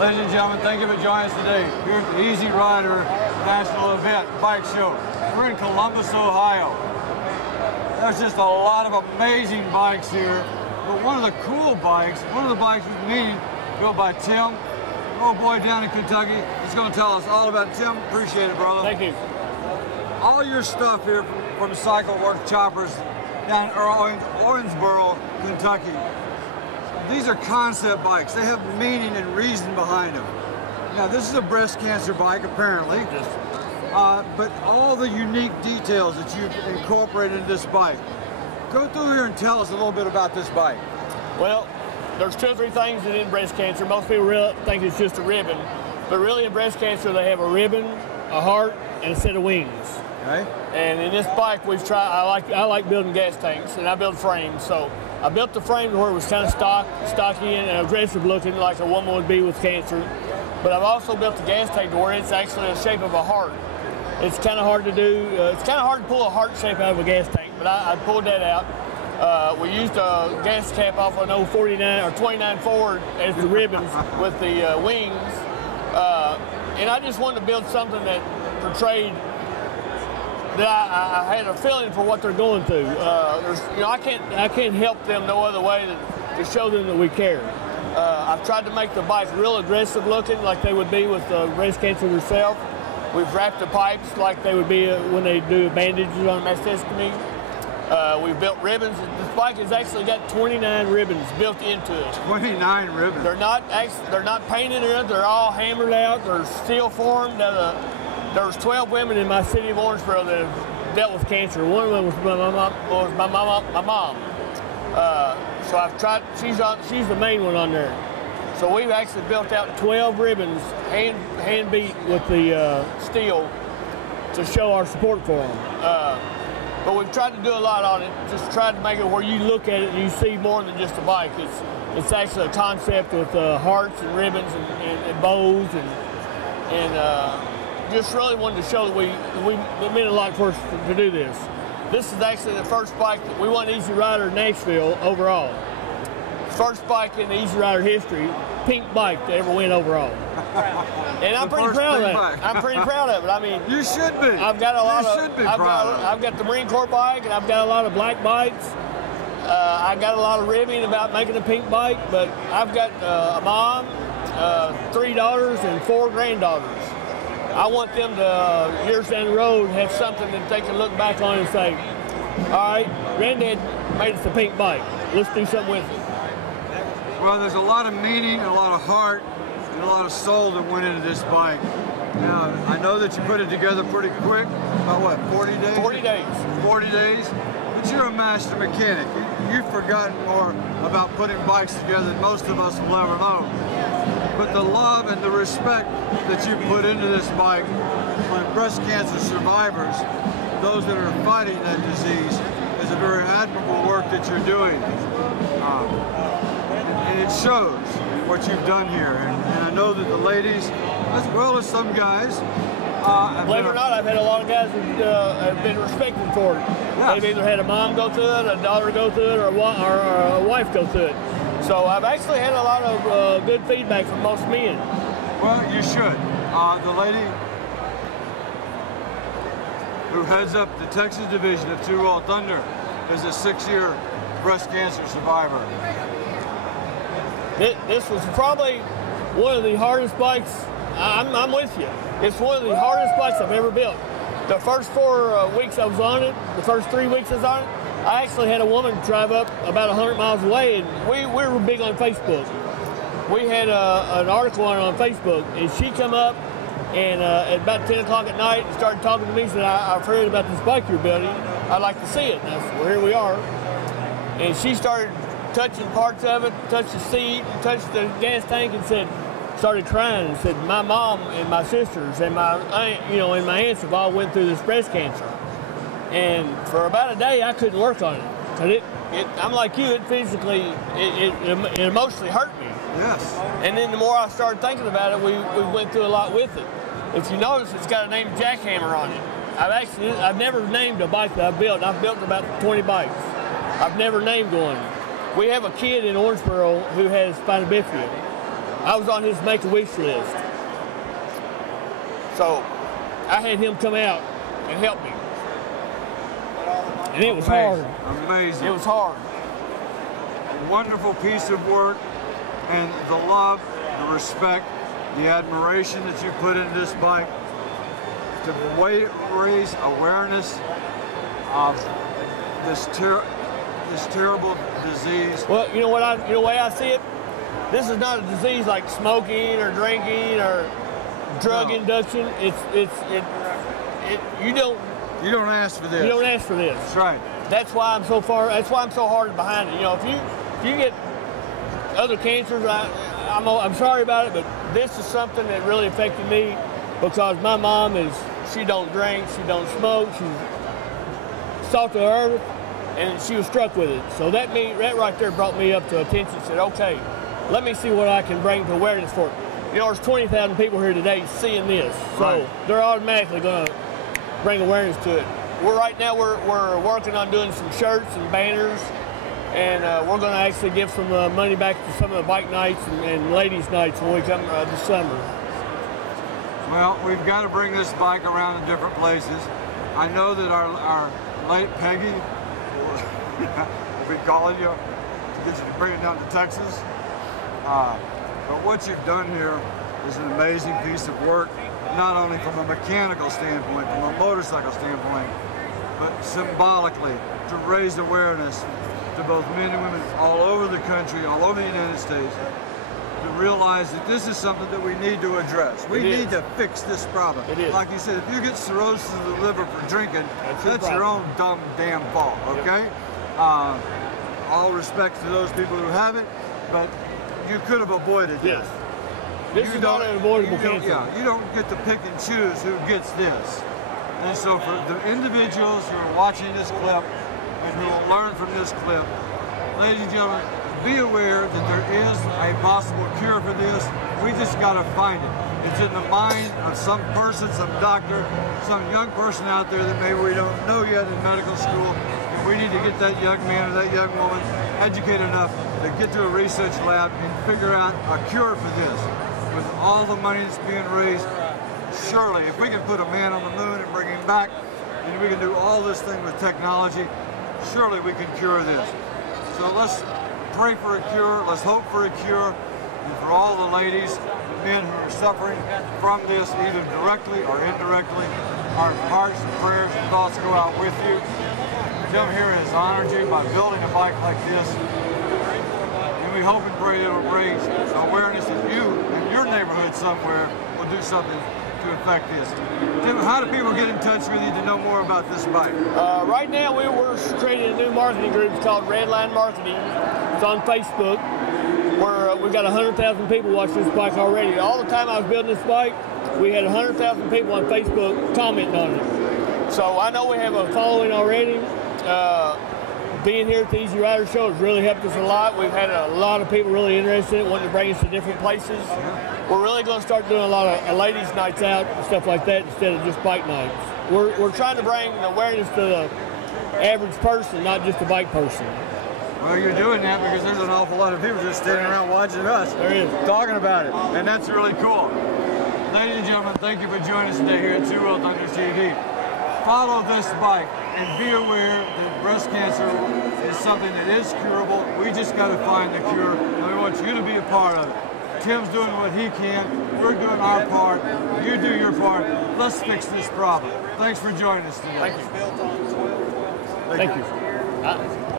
Ladies and gentlemen, thank you for joining us today here at the Easyriders National Event Bike Show. We're in Columbus, Ohio. There's just a lot of amazing bikes here, but one of the cool bikes, one of the bikes with me, built by Tim, old boy down in Kentucky. He's going to tell us all about it. Tim, appreciate it, brother. Thank you. All your stuff here from Cycle Works Choppers down in Owensboro, Kentucky. These are concept bikes. They have meaning and reason behind them. Now, this is a breast cancer bike, apparently. Yes. But all the unique details that you've incorporated into this bike. Go through here and tell us a little bit about this bike. Well, there's 2 or 3 things in breast cancer. Most people really think it's just a ribbon. But really in breast cancer, they have a ribbon, a heart, and a set of wings. Okay. And in this bike, we've tried, I like building gas tanks, and I build frames. So I built the frame where it was kind of stocky and aggressive looking, like a woman would be with cancer. But I've also built the gas tank to where it's actually the shape of a heart. It's kind of hard to do. It's kind of hard to pull a heart shape out of a gas tank, but I pulled that out. We used a gas cap off an old 49 or 29 Ford as the ribbons with the wings. And I just wanted to build something that portrayed that I had a feeling for what they're going through. I can't help them no other way than to show them that we care. I've tried to make the bike real aggressive looking, like they would be with breast cancer themselves. We've wrapped the pipes like they would be when they do bandages on a mastectomy. We've built ribbons. This bike has actually got 29 ribbons built into it. 29 ribbons. They're not painted or anything. They're all hammered out. They're steel formed. There's 12 women in my city of Owensboro that have dealt with cancer. One of them was my mom. So I've tried. She's the main one on there. So we've actually built out 12 ribbons, hand beat with the steel, to show our support for them. But we've tried to do a lot on it. Just tried to make it where you look at it and you see more than just a bike. It's actually a concept with hearts and ribbons and bows and just really wanted to show that it meant a lot for us to do this. This is actually the first bike that we won Easyrider Nashville overall. First bike in the Easyrider history, pink bike to ever win overall. And I'm pretty proud of it. I'm pretty proud of it. I mean, you should be. I've got a lot I've got the Marine Corps bike, and I've got a lot of black bikes. I got a lot of ribbing about making a pink bike, but I've got a mom, 3 daughters, and 4 granddaughters. I want them to, years down the road, have something that they can look back on and say, all right, Granddad made us a pink bike. Let's do something with it. Well, there's a lot of meaning, a lot of heart, and a lot of soul that went into this bike. Now, I know that you put it together pretty quick, about what, 40 days? 40 days. 40 days? But you're a master mechanic. You've forgotten more about putting bikes together than most of us will ever know. But the love and the respect that you put into this bike for breast cancer survivors, those that are fighting that disease, is a very admirable work that you're doing. And it shows what you've done here. And I know that the ladies, as well as some guys, believe it or not, I've had a lot of guys who have been respected for it. Yes. They've either had a mom go through it, a daughter go through it, or a wife go through it. So I've actually had a lot of good feedback from most men. Well, you should. The lady who heads up the Texas division of Two Wall Thunder is a 6-year breast cancer survivor. This was probably one of the hardest bikes. I'm with you. It's one of the hardest bikes I've ever built. The first 4 weeks I was on it, the first 3 weeks I was on it, I actually had a woman drive up about 100 miles away, and we were big on Facebook. We had an article on Facebook, and she come up and at about 10 o'clock at night and started talking to me and said, I've heard about this bike you're building. I'd like to see it. And I said, well, here we are. And she started touching parts of it, touched the seat, touched the gas tank, and started crying and said, my mom and my sisters and my aunt, and my aunts have all went through this breast cancer. And for about a day, I couldn't work on it. Cause I'm like you, it physically, it emotionally hurt me. Yes. And then the more I started thinking about it, we went through a lot with it. If you notice, it's got a name Jackhammer on it. I've never named a bike that I've built. I've built about 20 bikes. I've never named one. We have a kid in Owensboro who has spina bifida. I was on his Make-A-Wish list. So I had him come out and help me. And it was hard. Amazing. It was hard. A wonderful piece of work, and the love, the respect, the admiration that you put into this bike to raise awareness of this terrible disease. Well, you know the way I see it? This is not a disease like smoking or drinking or drug induction. You don't ask for this. You don't ask for this. That's right. That's why I'm so hard behind it. You know, if you get other cancers, I'm sorry about it, but this is something that really affected me because my mom she don't drink, she don't smoke, she's salt of the earth, and she was struck with it. So that right there brought me up to attention. Said, okay, let me see what I can bring to awareness for it. You know, there's 20,000 people here today seeing this, so they're automatically going to bring awareness to it. Right now we're working on doing some shirts and banners, and we're going to actually give some money back to some of the bike nights and ladies' nights when we come this summer. Well, we've got to bring this bike around in different places. I know that our late Peggy will be calling you to get you to bring it down to Texas. But what you've done here is an amazing piece of work, not only from a mechanical standpoint, from a motorcycle standpoint, but symbolically to raise awareness to both men and women all over the country, all over the United States, to realize that this is something that we need to address. We need to fix this problem. Like you said, if you get cirrhosis of the liver for drinking, that's your own dumb damn fault, okay? All respect to those people who have it, but you could have avoided this. This is not an avoidable cancer. Yeah, you don't get to pick and choose who gets this. And so for the individuals who are watching this clip and who will learn from this clip, ladies and gentlemen, be aware that there is a possible cure for this. We just got to find it. It's in the mind of some person, some doctor, some young person out there that maybe we don't know yet in medical school. And we need to get that young man or that young woman educated enough to get to a research lab and figure out a cure for this. With all the money that's being raised, surely if we can put a man on the moon and bring him back, and we can do all this thing with technology, surely we can cure this. So let's pray for a cure, let's hope for a cure, and for all the ladies and men who are suffering from this, either directly or indirectly, our hearts and prayers and thoughts go out with you. Tim here has honored you by building a bike like this, and we hope and pray that it will raise awareness that you in your neighborhood somewhere will do something to affect this. Tim, how do people get in touch with you to know more about this bike? Right now we're creating a new marketing group called Red Line Marketing. It's on Facebook. We've got 100,000 people watch this bike already. All the time I was building this bike, we had 100,000 people on Facebook commenting on it. So I know we have a following already. Being here at the Easyriders show has really helped us a lot. We've had a lot of people really interested in it, wanting to bring us to different places. We're really going to start doing a lot of ladies' nights out and stuff like that instead of just bike nights. We're trying to bring awareness to the average person, not just the bike person. Well, you're doing that because there's an awful lot of people just standing around watching us, talking about it, and that's really cool. Ladies and gentlemen, thank you for joining us today here at Two World Thunder TV. Follow this bike and be aware that breast cancer is something that is curable. We just got to find the cure, and we want you to be a part of it. Tim's doing what he can. We're doing our part. You do your part. Let's fix this problem. Thanks for joining us today. Thank you. Thank you.